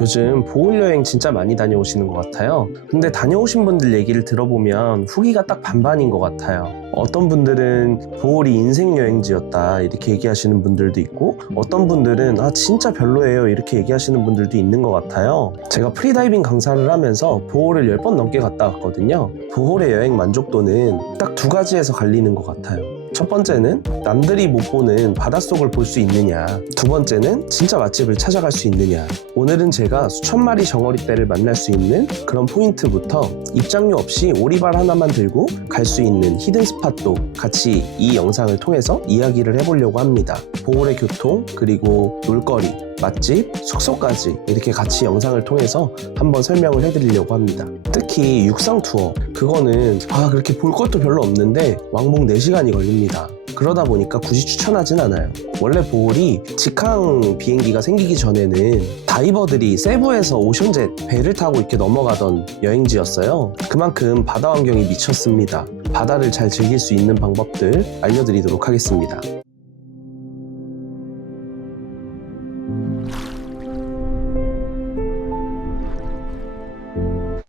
요즘 보홀 여행 진짜 많이 다녀오시는 것 같아요. 근데 다녀오신 분들 얘기를 들어보면 후기가 딱 반반인 것 같아요. 어떤 분들은 보홀이 인생 여행지였다 이렇게 얘기하시는 분들도 있고, 어떤 분들은 진짜 별로예요 이렇게 얘기하시는 분들도 있는 것 같아요. 제가 프리다이빙 강사를 하면서 보홀을 10번 넘게 갔다 왔거든요. 보홀의 여행 만족도는 딱 두 가지에서 갈리는 것 같아요. 첫 번째는 남들이 못 보는 바닷속을 볼 수 있느냐, 두 번째는 진짜 맛집을 찾아갈 수 있느냐. 오늘은 제가 수천 마리 정어리떼를 만날 수 있는 그런 포인트부터 입장료 없이 오리발 하나만 들고 갈 수 있는 히든 스팟도 같이 이 영상을 통해서 이야기를 해보려고 합니다. 보홀의 교통, 그리고 놀거리, 맛집, 숙소까지 이렇게 같이 영상을 통해서 한번 설명을 해드리려고 합니다. 특히 육상 투어, 그거는 그렇게 볼 것도 별로 없는데 왕복 4시간이 걸립니다. 그러다 보니까 굳이 추천하진 않아요. 원래 보홀이 직항 비행기가 생기기 전에는 다이버들이 세부에서 오션젯 배를 타고 이렇게 넘어가던 여행지였어요. 그만큼 바다 환경이 미쳤습니다. 바다를 잘 즐길 수 있는 방법들 알려드리도록 하겠습니다.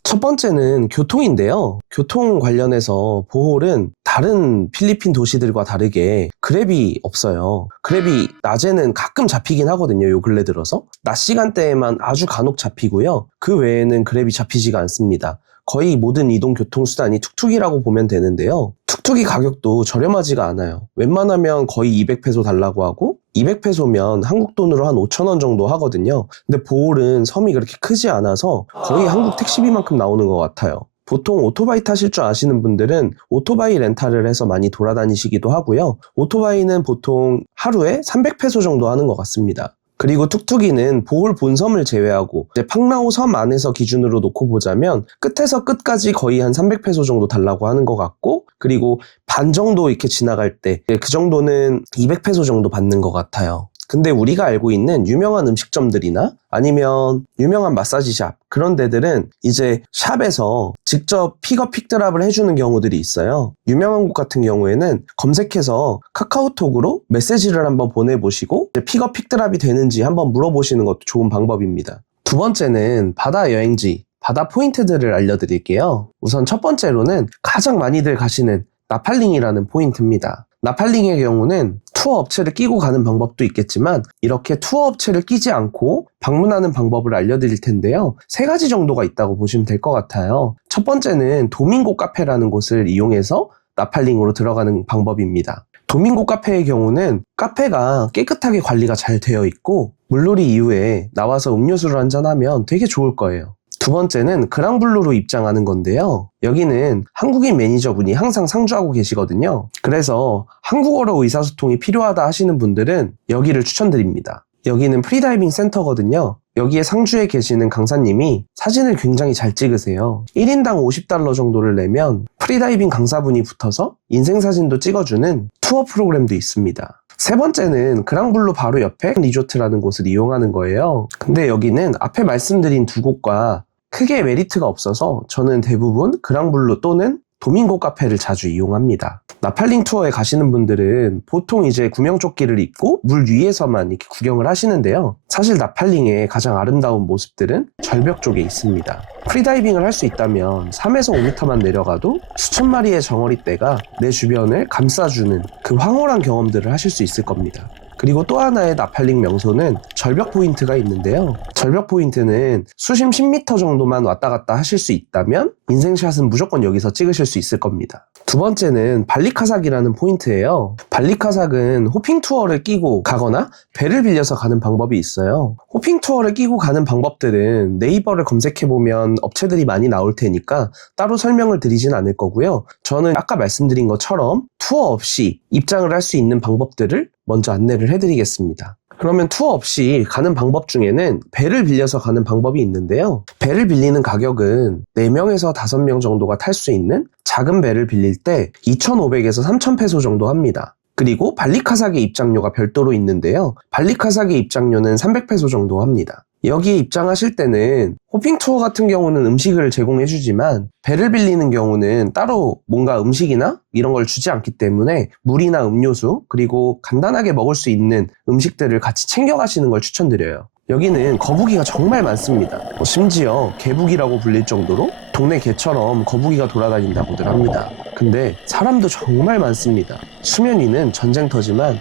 첫 번째는 교통인데요. 교통 관련해서 보홀은 다른 필리핀 도시들과 다르게 그랩이 없어요. 그랩이 낮에는 가끔 잡히긴 하거든요. 요 근래 들어서. 낮 시간대에만 아주 간혹 잡히고요. 그 외에는 그랩이 잡히지가 않습니다. 거의 모든 이동교통수단이 툭툭이라고 보면 되는데요. 툭툭이 가격도 저렴하지가 않아요. 웬만하면 거의 200페소 달라고 하고 200페소면 한국 돈으로 한 5,000원 정도 하거든요. 근데 보홀은 섬이 그렇게 크지 않아서 거의 한국 택시비만큼 나오는 것 같아요. 보통 오토바이 타실 줄 아시는 분들은 오토바이 렌탈을 해서 많이 돌아다니시기도 하고요. 오토바이는 보통 하루에 300페소 정도 하는 것 같습니다. 그리고 툭툭이는 보홀 본섬을 제외하고 이제 팡라오 섬 안에서 기준으로 놓고 보자면 끝에서 끝까지 거의 한 300페소 정도 달라고 하는 것 같고, 그리고 반 정도 이렇게 지나갈 때 그 정도는 200페소 정도 받는 것 같아요. 근데 우리가 알고 있는 유명한 음식점들이나 아니면 유명한 마사지샵, 그런 데들은 이제 샵에서 직접 픽업 픽드랍을 해주는 경우들이 있어요. 유명한 곳 같은 경우에는 검색해서 카카오톡으로 메시지를 한번 보내보시고 픽업 픽드랍이 되는지 한번 물어보시는 것도 좋은 방법입니다. 두 번째는 바다 여행지, 바다 포인트들을 알려드릴게요. 우선 첫 번째로는 가장 많이들 가시는 나팔링이라는 포인트입니다. 나팔링의 경우는 투어 업체를 끼고 가는 방법도 있겠지만 이렇게 투어 업체를 끼지 않고 방문하는 방법을 알려드릴 텐데요. 3가지 정도가 있다고 보시면 될 것 같아요. 첫 번째는 도밍고 카페라는 곳을 이용해서 나팔링으로 들어가는 방법입니다. 도밍고 카페의 경우는 카페가 깨끗하게 관리가 잘 되어 있고 물놀이 이후에 나와서 음료수를 한잔하면 되게 좋을 거예요. 두 번째는 그랑블루로 입장하는 건데요. 여기는 한국인 매니저분이 항상 상주하고 계시거든요. 그래서 한국어로 의사소통이 필요하다 하시는 분들은 여기를 추천드립니다. 여기는 프리다이빙 센터거든요. 여기에 상주에 계시는 강사님이 사진을 굉장히 잘 찍으세요. 1인당 $50 정도를 내면 프리다이빙 강사분이 붙어서 인생사진도 찍어주는 투어 프로그램도 있습니다. 세 번째는 그랑블루 바로 옆에 리조트라는 곳을 이용하는 거예요. 근데 여기는 앞에 말씀드린 두 곳과 크게 메리트가 없어서 저는 대부분 그랑블루 또는 도밍고 카페를 자주 이용합니다. 나팔링 투어에 가시는 분들은 보통 이제 구명조끼를 입고 물 위에서만 이렇게 구경을 하시는데요. 사실 나팔링의 가장 아름다운 모습들은 절벽 쪽에 있습니다. 프리다이빙을 할 수 있다면 3에서 5m만 내려가도 수천 마리의 정어리떼가 내 주변을 감싸주는 그 황홀한 경험들을 하실 수 있을 겁니다. 그리고 또 하나의 나팔링 명소는 절벽 포인트가 있는데요. 절벽 포인트는 수심 10m 정도만 왔다 갔다 하실 수 있다면 인생샷은 무조건 여기서 찍으실 수 있을 겁니다. 두 번째는 발리카삭이라는 포인트예요. 발리카삭은 호핑 투어를 끼고 가거나 배를 빌려서 가는 방법이 있어요. 호핑 투어를 끼고 가는 방법들은 네이버를 검색해보면 업체들이 많이 나올 테니까 따로 설명을 드리진 않을 거고요. 저는 아까 말씀드린 것처럼 투어 없이 입장을 할 수 있는 방법들을 먼저 안내를 해드리겠습니다. 그러면 투어 없이 가는 방법 중에는 배를 빌려서 가는 방법이 있는데요. 배를 빌리는 가격은 4명에서 5명 정도가 탈 수 있는 작은 배를 빌릴 때 2,500에서 3,000페소 정도 합니다. 그리고 발리카삭의 입장료가 별도로 있는데요. 발리카삭의 입장료는 300페소 정도 합니다. 여기에 입장하실 때는 호핑 투어 같은 경우는 음식을 제공해주지만 배를 빌리는 경우는 따로 뭔가 음식이나 이런 걸 주지 않기 때문에 물이나 음료수 그리고 간단하게 먹을 수 있는 음식들을 같이 챙겨가시는 걸 추천드려요. 여기는 거북이가 정말 많습니다. 심지어 개북이라고 불릴 정도로 동네 개처럼 거북이가 돌아다닌다고들 합니다. 근데 사람도 정말 많습니다. 수면 위는 전쟁터지만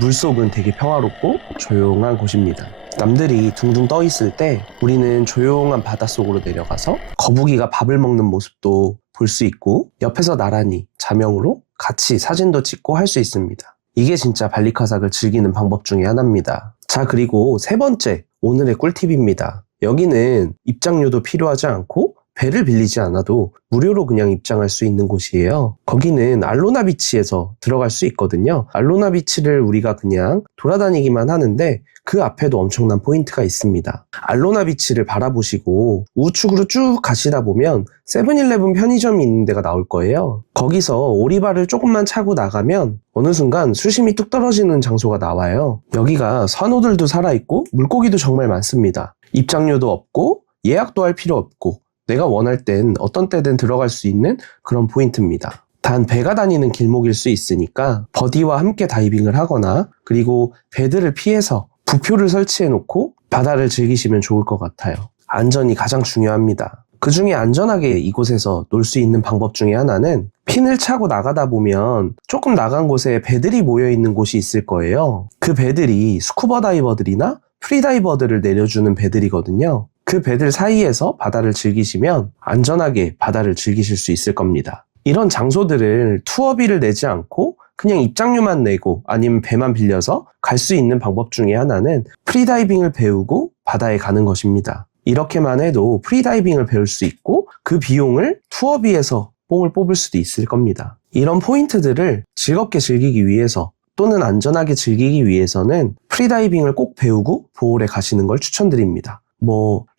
물속은 되게 평화롭고 조용한 곳입니다. 남들이 둥둥 떠 있을 때 우리는 조용한 바닷속으로 내려가서 거북이가 밥을 먹는 모습도 볼 수 있고 옆에서 나란히 자명으로 같이 사진도 찍고 할 수 있습니다. 이게 진짜 발리카삭을 즐기는 방법 중에 하나입니다. 자, 그리고 세 번째, 오늘의 꿀팁입니다. 여기는 입장료도 필요하지 않고 배를 빌리지 않아도 무료로 그냥 입장할 수 있는 곳이에요. 거기는 알로나 비치에서 들어갈 수 있거든요. 알로나 비치를 우리가 그냥 돌아다니기만 하는데 그 앞에도 엄청난 포인트가 있습니다. 알로나 비치를 바라보시고 우측으로 쭉 가시다 보면 세븐일레븐 편의점이 있는 데가 나올 거예요. 거기서 오리발을 조금만 차고 나가면 어느 순간 수심이 뚝 떨어지는 장소가 나와요. 여기가 산호들도 살아있고 물고기도 정말 많습니다. 입장료도 없고 예약도 할 필요 없고 내가 원할 땐 어떤 때든 들어갈 수 있는 그런 포인트입니다. 단 배가 다니는 길목일 수 있으니까 버디와 함께 다이빙을 하거나 그리고 배들을 피해서 부표를 설치해 놓고 바다를 즐기시면 좋을 것 같아요. 안전이 가장 중요합니다. 그 중에 안전하게 이곳에서 놀 수 있는 방법 중에 하나는 핀을 차고 나가다 보면 조금 나간 곳에 배들이 모여 있는 곳이 있을 거예요. 그 배들이 스쿠버 다이버들이나 프리다이버들을 내려주는 배들이거든요. 그 배들 사이에서 바다를 즐기시면 안전하게 바다를 즐기실 수 있을 겁니다. 이런 장소들을 투어비를 내지 않고 그냥 입장료만 내고 아니면 배만 빌려서 갈 수 있는 방법 중에 하나는 프리다이빙을 배우고 바다에 가는 것입니다. 이렇게만 해도 프리다이빙을 배울 수 있고 그 비용을 투어비에서 뽕을 뽑을 수도 있을 겁니다. 이런 포인트들을 즐겁게 즐기기 위해서 또는 안전하게 즐기기 위해서는 프리다이빙을 꼭 배우고 보홀에 가시는 걸 추천드립니다.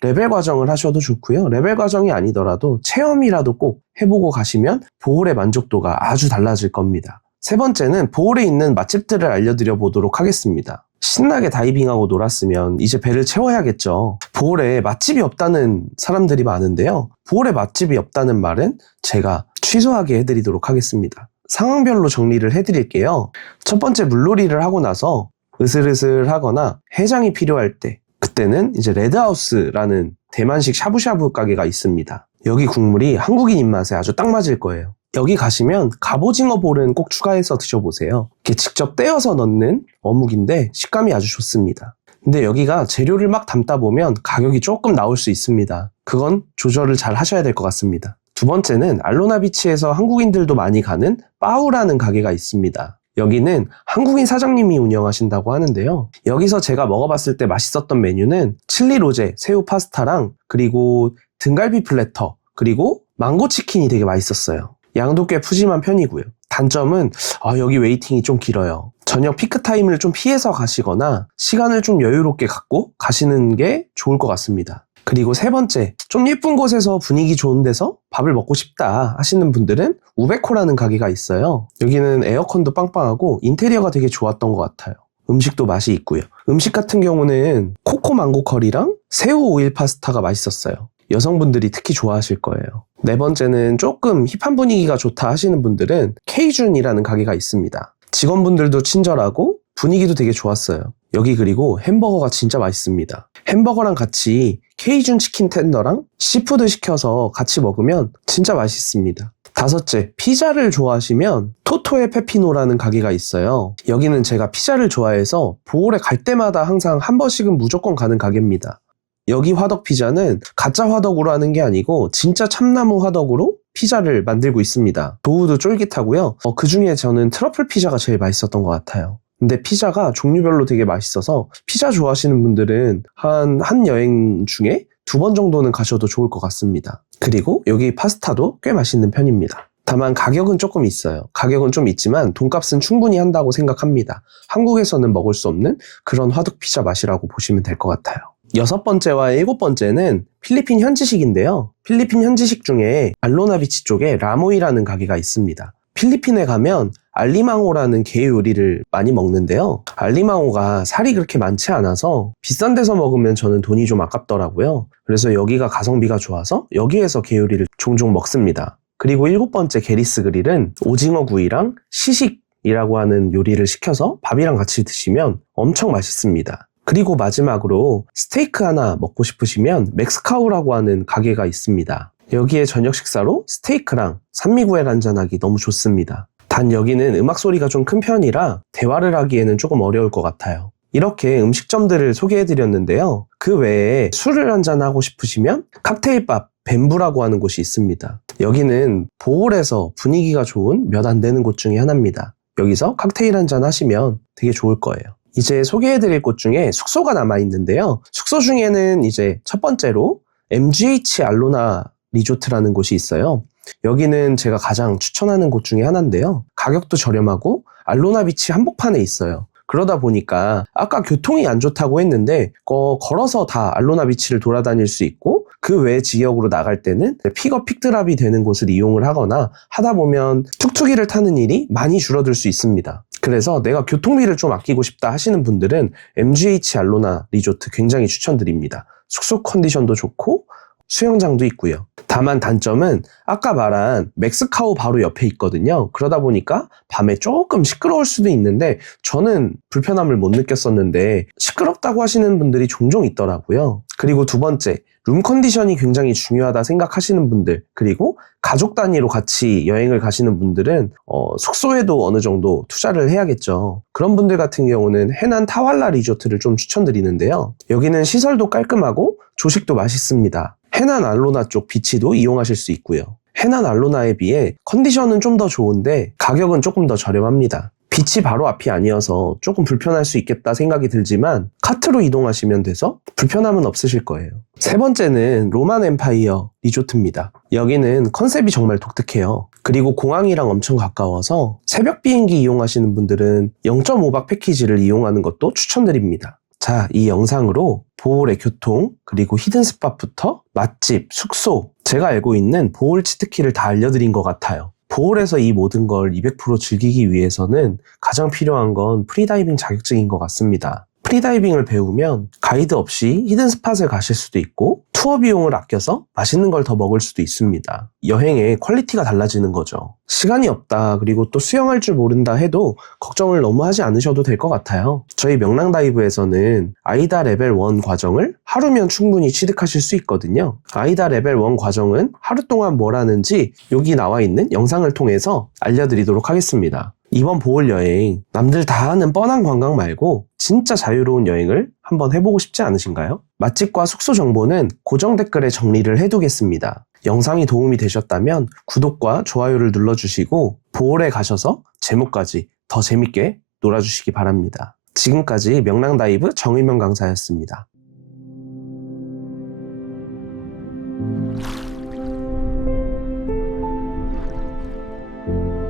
레벨 과정을 하셔도 좋고요. 레벨 과정이 아니더라도 체험이라도 꼭 해보고 가시면 보홀의 만족도가 아주 달라질 겁니다. 세 번째는 보홀에 있는 맛집들을 알려드려 보도록 하겠습니다. 신나게 다이빙하고 놀았으면 이제 배를 채워야겠죠. 보홀에 맛집이 없다는 사람들이 많은데요. 보홀에 맛집이 없다는 말은 제가 취소하게 해드리도록 하겠습니다. 상황별로 정리를 해드릴게요. 첫 번째, 물놀이를 하고 나서 으슬으슬 하거나 해장이 필요할 때, 그때는 이제 레드하우스라는 대만식 샤브샤브 가게가 있습니다. 여기 국물이 한국인 입맛에 아주 딱 맞을 거예요. 여기 가시면 갑오징어 볼은 꼭 추가해서 드셔보세요. 이렇게 직접 떼어서 넣는 어묵인데 식감이 아주 좋습니다. 근데 여기가 재료를 막 담다 보면 가격이 조금 나올 수 있습니다. 그건 조절을 잘 하셔야 될 것 같습니다. 두 번째는 알로나 비치에서 한국인들도 많이 가는 빠우라는 가게가 있습니다. 여기는 한국인 사장님이 운영하신다고 하는데요. 여기서 제가 먹어봤을 때 맛있었던 메뉴는 칠리 로제, 새우 파스타랑 그리고 등갈비 플래터, 그리고 망고 치킨이 되게 맛있었어요. 양도 꽤 푸짐한 편이고요. 단점은 여기 웨이팅이 좀 길어요. 저녁 피크 타임을 좀 피해서 가시거나 시간을 좀 여유롭게 갖고 가시는 게 좋을 것 같습니다. 그리고 세 번째, 좀 예쁜 곳에서 분위기 좋은 데서 밥을 먹고 싶다 하시는 분들은 우베코라는 가게가 있어요. 여기는 에어컨도 빵빵하고 인테리어가 되게 좋았던 것 같아요. 음식도 맛이 있고요. 음식 같은 경우는 코코 망고 커리랑 새우 오일 파스타가 맛있었어요. 여성분들이 특히 좋아하실 거예요. 네 번째는 조금 힙한 분위기가 좋다 하시는 분들은 케이준이라는 가게가 있습니다. 직원분들도 친절하고 분위기도 되게 좋았어요. 여기 그리고 햄버거가 진짜 맛있습니다. 햄버거랑 같이 케이준 치킨 텐더랑 시푸드 시켜서 같이 먹으면 진짜 맛있습니다. 다섯째, 피자를 좋아하시면 토토의 페피노라는 가게가 있어요. 여기는 제가 피자를 좋아해서 보홀에 갈 때마다 항상 한 번씩은 무조건 가는 가게입니다. 여기 화덕 피자는 가짜 화덕으로 하는 게 아니고 진짜 참나무 화덕으로 피자를 만들고 있습니다. 도우도 쫄깃하고요. 그 중에 저는 트러플 피자가 제일 맛있었던 것 같아요. 근데 피자가 종류별로 되게 맛있어서 피자 좋아하시는 분들은 한 여행 중에 2번 정도는 가셔도 좋을 것 같습니다. 그리고 여기 파스타도 꽤 맛있는 편입니다. 다만 가격은 조금 있어요. 가격은 좀 있지만 돈값은 충분히 한다고 생각합니다. 한국에서는 먹을 수 없는 그런 화덕 피자 맛이라고 보시면 될 것 같아요. 여섯 번째와 일곱 번째는 필리핀 현지식인데요. 필리핀 현지식 중에 알로나 비치 쪽에 라모이라는 가게가 있습니다. 필리핀에 가면 알리망호라는 게 요리를 많이 먹는데요. 알리망호가 살이 그렇게 많지 않아서 비싼 데서 먹으면 저는 돈이 좀 아깝더라고요. 그래서 여기가 가성비가 좋아서 여기에서 게 요리를 종종 먹습니다. 그리고 일곱 번째 게리스 그릴은 오징어 구이랑 시식이라고 하는 요리를 시켜서 밥이랑 같이 드시면 엄청 맛있습니다. 그리고 마지막으로 스테이크 하나 먹고 싶으시면 맥스카우라고 하는 가게가 있습니다. 여기에 저녁 식사로 스테이크랑 산미구엘 한잔하기 너무 좋습니다. 단 여기는 음악 소리가 좀 큰 편이라 대화를 하기에는 조금 어려울 것 같아요. 이렇게 음식점들을 소개해드렸는데요. 그 외에 술을 한잔하고 싶으시면 칵테일바 뱀부라고 하는 곳이 있습니다. 여기는 보홀에서 분위기가 좋은 몇 안 되는 곳 중에 하나입니다. 여기서 칵테일 한잔 하시면 되게 좋을 거예요. 이제 소개해드릴 곳 중에 숙소가 남아있는데요. 숙소 중에는 이제 첫 번째로 MGH 알로나 리조트라는 곳이 있어요. 여기는 제가 가장 추천하는 곳 중에 하나인데요. 가격도 저렴하고 알로나 비치 한복판에 있어요. 그러다 보니까 아까 교통이 안 좋다고 했는데 걸어서 다 알로나 비치를 돌아다닐 수 있고 그 외 지역으로 나갈 때는 픽업 픽드랍이 되는 곳을 이용을 하거나 하다 보면 툭툭이를 타는 일이 많이 줄어들 수 있습니다. 그래서 내가 교통비를 좀 아끼고 싶다 하시는 분들은 MGH 알로나 리조트 굉장히 추천드립니다. 숙소 컨디션도 좋고 수영장도 있고요. 다만 단점은 아까 말한 맥스카우 바로 옆에 있거든요. 그러다 보니까 밤에 조금 시끄러울 수도 있는데 저는 불편함을 못 느꼈었는데 시끄럽다고 하시는 분들이 종종 있더라고요. 그리고 두 번째, 룸 컨디션이 굉장히 중요하다 생각하시는 분들, 그리고 가족 단위로 같이 여행을 가시는 분들은 숙소에도 어느 정도 투자를 해야겠죠. 그런 분들 같은 경우는 해난 타왈라 리조트를 좀 추천드리는데요. 여기는 시설도 깔끔하고 조식도 맛있습니다. 해난 알로나 쪽 비치도 이용하실 수 있고요. 해난 알로나에 비해 컨디션은 좀 더 좋은데 가격은 조금 더 저렴합니다. 비치 바로 앞이 아니어서 조금 불편할 수 있겠다 생각이 들지만 카트로 이동하시면 돼서 불편함은 없으실 거예요. 세 번째는 로만 엠파이어 리조트입니다. 여기는 컨셉이 정말 독특해요. 그리고 공항이랑 엄청 가까워서 새벽 비행기 이용하시는 분들은 0.5박 패키지를 이용하는 것도 추천드립니다. 자, 이 영상으로 보홀의 교통, 그리고 히든 스팟부터 맛집, 숙소, 제가 알고 있는 보홀 치트키를 다 알려드린 것 같아요. 보홀에서 이 모든 걸 200% 즐기기 위해서는 가장 필요한 건 프리다이빙 자격증인 것 같습니다. 프리다이빙을 배우면 가이드 없이 히든 스팟을 가실 수도 있고 투어 비용을 아껴서 맛있는 걸 더 먹을 수도 있습니다. 여행의 퀄리티가 달라지는 거죠. 시간이 없다, 그리고 또 수영할 줄 모른다 해도 걱정을 너무 하지 않으셔도 될 것 같아요. 저희 명랑다이브에서는 아이다 레벨 1 과정을 하루면 충분히 취득하실 수 있거든요. 아이다 레벨 1 과정은 하루 동안 뭘 하는지 여기 나와 있는 영상을 통해서 알려드리도록 하겠습니다. 이번 보홀 여행 남들 다 하는 뻔한 관광 말고 진짜 자유로운 여행을 한번 해보고 싶지 않으신가요? 맛집과 숙소 정보는 고정 댓글에 정리를 해두겠습니다. 영상이 도움이 되셨다면 구독과 좋아요를 눌러주시고 보홀에 가셔서 제목까지 더 재밌게 놀아주시기 바랍니다. 지금까지 명랑다이브 정의명 강사였습니다.